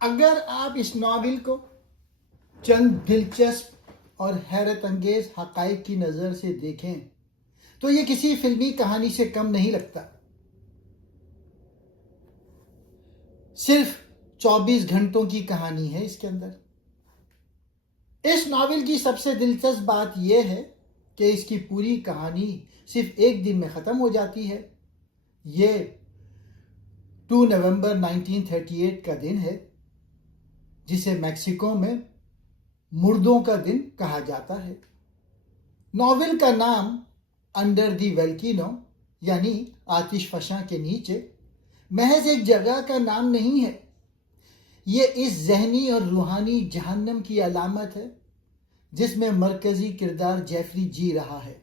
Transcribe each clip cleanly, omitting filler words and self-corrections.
اگر آپ اس ناول کو چند دلچسپ اور حیرت انگیز حقائق کی نظر سے دیکھیں تو یہ کسی فلمی کہانی سے کم نہیں لگتا۔ صرف 24 گھنٹوں کی کہانی ہے اس کے اندر۔ اس ناول کی سب سے دلچسپ بات یہ ہے کہ اس کی پوری کہانی صرف ایک دن میں ختم ہو جاتی ہے۔ یہ 2 نومبر 1938 کا دن ہے، جسے میکسیکو میں مردوں کا دن کہا جاتا ہے۔ ناول کا نام انڈر دی ویلکینو یعنی آتش فشاں کے نیچے محض ایک جگہ کا نام نہیں ہے، یہ اس ذہنی اور روحانی جہنم کی علامت ہے جس میں مرکزی کردار جیفری جی رہا ہے۔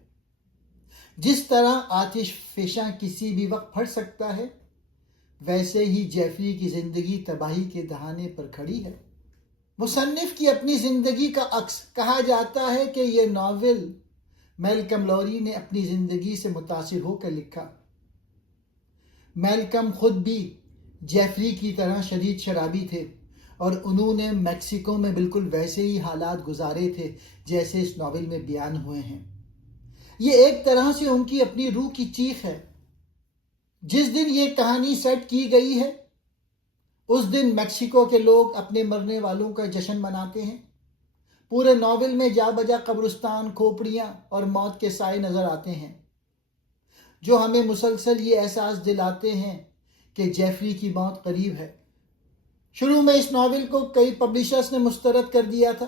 جس طرح آتش فشاں کسی بھی وقت پھٹ سکتا ہے، ویسے ہی جیفری کی زندگی تباہی کے دہانے پر کھڑی ہے۔ مصنف کی اپنی زندگی کا عکس کہا جاتا ہے کہ یہ ناول میلکم لوری نے اپنی زندگی سے متاثر ہو کر لکھا۔ میلکم خود بھی جیفری کی طرح شدید شرابی تھے اور انہوں نے میکسیکو میں بالکل ویسے ہی حالات گزارے تھے جیسے اس ناول میں بیان ہوئے ہیں۔ یہ ایک طرح سے ان کی اپنی روح کی چیخ ہے۔ جس دن یہ کہانی سیٹ کی گئی ہے اس دن میکسیکو کے لوگ اپنے مرنے والوں کا جشن مناتے ہیں۔ پورے ناول میں جا بجا قبرستان، کھوپڑیاں اور موت کے سائے نظر آتے ہیں، جو ہمیں مسلسل یہ احساس دلاتے ہیں کہ جیفری کی موت قریب ہے۔ شروع میں اس ناول کو کئی پبلشرز نے مسترد کر دیا تھا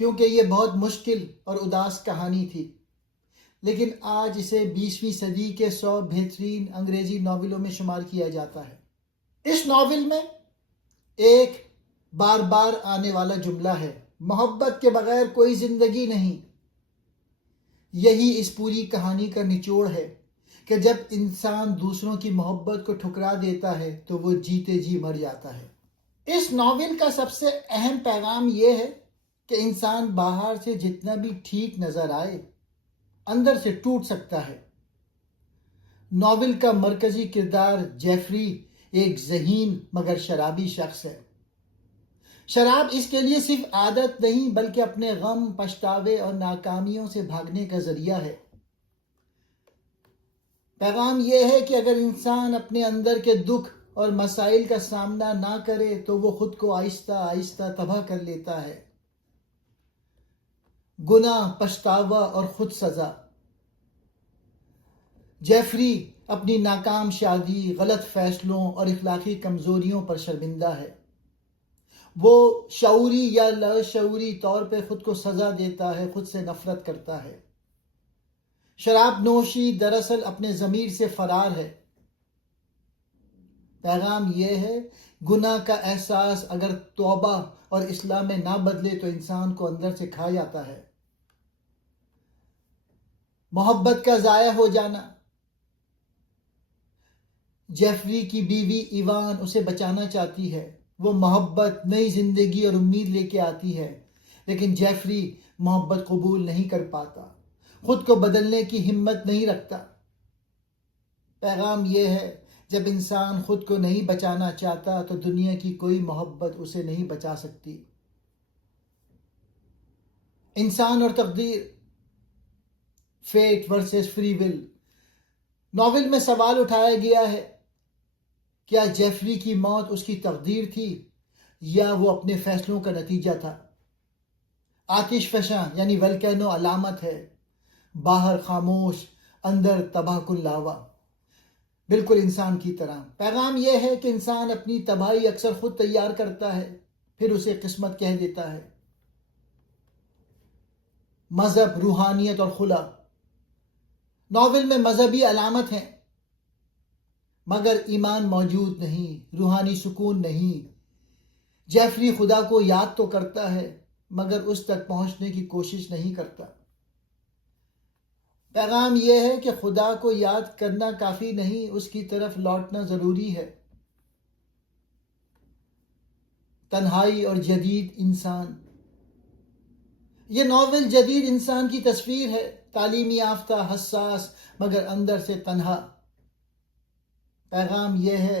کیونکہ یہ بہت مشکل اور اداس کہانی تھی، لیکن آج اسے 20ویں صدی کے 100 بہترین انگریزی ناولوں میں شمار کیا جاتا ہے۔ اس ناول میں ایک بار بار آنے والا جملہ ہے، محبت کے بغیر کوئی زندگی نہیں۔ یہی اس پوری کہانی کا نچوڑ ہے کہ جب انسان دوسروں کی محبت کو ٹھکرا دیتا ہے تو وہ جیتے جی مر جاتا ہے۔ اس ناول کا سب سے اہم پیغام یہ ہے کہ انسان باہر سے جتنا بھی ٹھیک نظر آئے، اندر سے ٹوٹ سکتا ہے۔ ناول کا مرکزی کردار جیفری ایک ذہین مگر شرابی شخص ہے۔ شراب اس کے لیے صرف عادت نہیں بلکہ اپنے غم، پچھتاوے اور ناکامیوں سے بھاگنے کا ذریعہ ہے۔ پیغام یہ ہے کہ اگر انسان اپنے اندر کے دکھ اور مسائل کا سامنا نہ کرے تو وہ خود کو آہستہ آہستہ تباہ کر لیتا ہے۔ گناہ، پچھتاوا اور خود سزا۔ جیفری اپنی ناکام شادی، غلط فیصلوں اور اخلاقی کمزوریوں پر شرمندہ ہے۔ وہ شعوری یا لاشعوری طور پہ خود کو سزا دیتا ہے، خود سے نفرت کرتا ہے۔ شراب نوشی دراصل اپنے ضمیر سے فرار ہے۔ پیغام یہ ہے، گناہ کا احساس اگر توبہ اور اصلاح میں نہ بدلے تو انسان کو اندر سے کھا جاتا ہے۔ محبت کا ضائع ہو جانا۔ جیفری کی بیوی ایوان اسے بچانا چاہتی ہے۔ وہ محبت، نئی زندگی اور امید لے کے آتی ہے، لیکن جیفری محبت قبول نہیں کر پاتا، خود کو بدلنے کی ہمت نہیں رکھتا۔ پیغام یہ ہے، جب انسان خود کو نہیں بچانا چاہتا تو دنیا کی کوئی محبت اسے نہیں بچا سکتی۔ انسان اور تقدیر، fate versus free will. Novel میں سوال اٹھایا گیا ہے، کیا جیفری کی موت اس کی تقدیر تھی یا وہ اپنے فیصلوں کا نتیجہ تھا؟ آتش فشاں یعنی ویلکینو علامت ہے، باہر خاموش، اندر تباہ کن لاوا، بالکل انسان کی طرح۔ پیغام یہ ہے کہ انسان اپنی تباہی اکثر خود تیار کرتا ہے، پھر اسے قسمت کہہ دیتا ہے۔ مذہب، روحانیت اور خلا۔ ناول میں مذہبی علامت ہیں مگر ایمان موجود نہیں، روحانی سکون نہیں۔ جیفری خدا کو یاد تو کرتا ہے مگر اس تک پہنچنے کی کوشش نہیں کرتا۔ پیغام یہ ہے کہ خدا کو یاد کرنا کافی نہیں، اس کی طرف لوٹنا ضروری ہے۔ تنہائی اور جدید انسان۔ یہ ناول جدید انسان کی تصویر ہے، تعلیم یافتہ، حساس مگر اندر سے تنہا۔ پیغام یہ ہے،